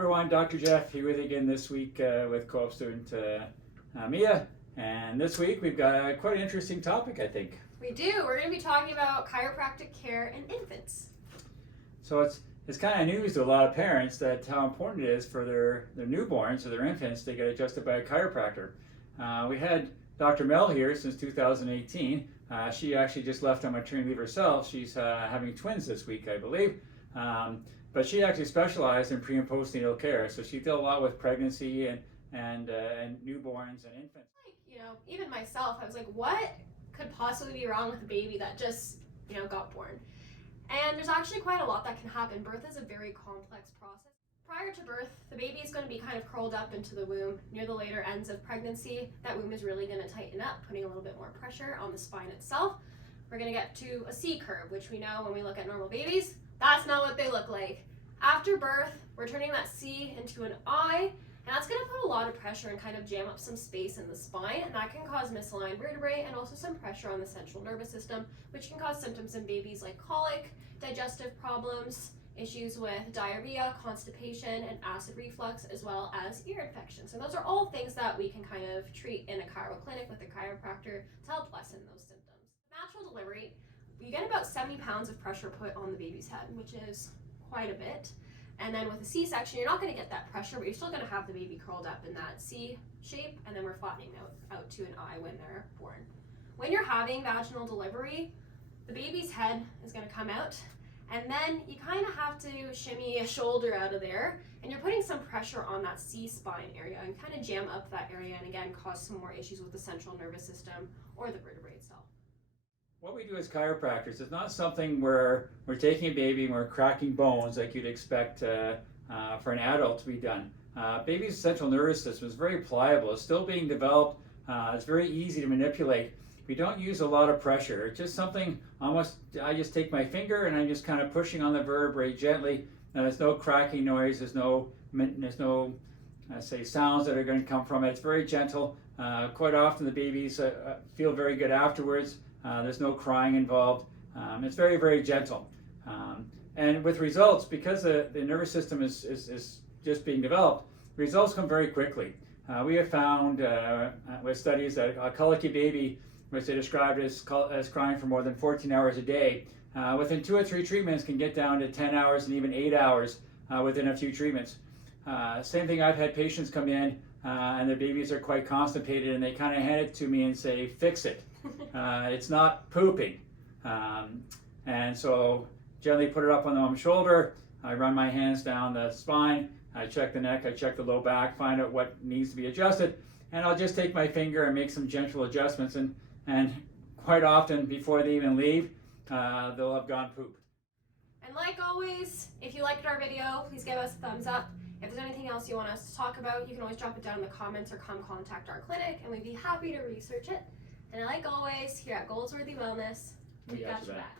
everyone, Dr. Jeff here with you again this week with co-op student Mia. And this week we've got quite an interesting topic, I think. We do. We're going to be talking about chiropractic care in infants. So it's kind of news to a lot of parents that how important it is for their newborns or their infants to get adjusted by a chiropractor. We had Dr. Mel here since 2018. She actually just left on maternity leave herself. She's having twins this week, I believe. But she actually specialized in pre and postnatal care, so she did a lot with pregnancy and newborns and infants. Even myself, I was like, what could possibly be wrong with a baby that just, got born? And there's actually quite a lot that can happen. Birth is a very complex process. Prior to birth, the baby is going to be kind of curled up into the womb. Near the later ends of pregnancy, that womb is really going to tighten up, putting a little bit more pressure on the spine itself. We're going to get to a C curve, which we know when we look at normal babies, that's not what they look like. After birth, we're turning that C into an I, and that's going to put a lot of pressure and kind of jam up some space in the spine, and that can cause misaligned vertebrae and also some pressure on the central nervous system, which can cause symptoms in babies like colic, digestive problems, issues with diarrhea, constipation, and acid reflux, as well as ear infections. And those are all things that we can kind of treat in a chiro clinic with a chiropractor to help lessen those symptoms. Natural delivery, you get about 70 pounds of pressure put on the baby's head, which is quite a bit. And then with a C-section, you're not going to get that pressure, but you're still going to have the baby curled up in that C shape, and then we're flattening out to an I when they're born. When you're having vaginal delivery, the baby's head is going to come out, and then you kind of have to shimmy a shoulder out of there, and you're putting some pressure on that C-spine area and kind of jam up that area, and again, cause some more issues with the central nervous system or the vertebrae itself. What we do as chiropractors is not something where we're taking a baby and we're cracking bones like you'd expect for an adult to be done. Baby's central nervous system is very pliable. It's still being developed. It's very easy to manipulate. We don't use a lot of pressure. It's just something almost, I just take my finger and I'm just kind of pushing on the vertebrae gently. Now, there's no cracking noise. There's no say sounds that are going to come from it. It's very gentle. Quite often the babies feel very good afterwards. There's no crying involved. It's very, very gentle. And with results, because the nervous system is just being developed, results come very quickly. We have found with studies that a colicky baby, which they described as crying for more than 14 hours a day, within 2 or 3 treatments can get down to 10 hours and even 8 hours within a few treatments. Same thing, I've had patients come in and their babies are quite constipated and they kind of hand it to me and say, fix it. It's not pooping. And so gently put it up on the mom's shoulder. I run my hands down the spine. I check the neck, I check the low back, find out what needs to be adjusted. And I'll just take my finger and make some gentle adjustments. And quite often, before they even leave, they'll have gone poop. And like always, if you liked our video, please give us a thumbs up. If there's anything else you want us to talk about, you can always drop it down in the comments or come contact our clinic, and we'd be happy to research it. And like always, here at Goldsworthy Wellness, we got your back.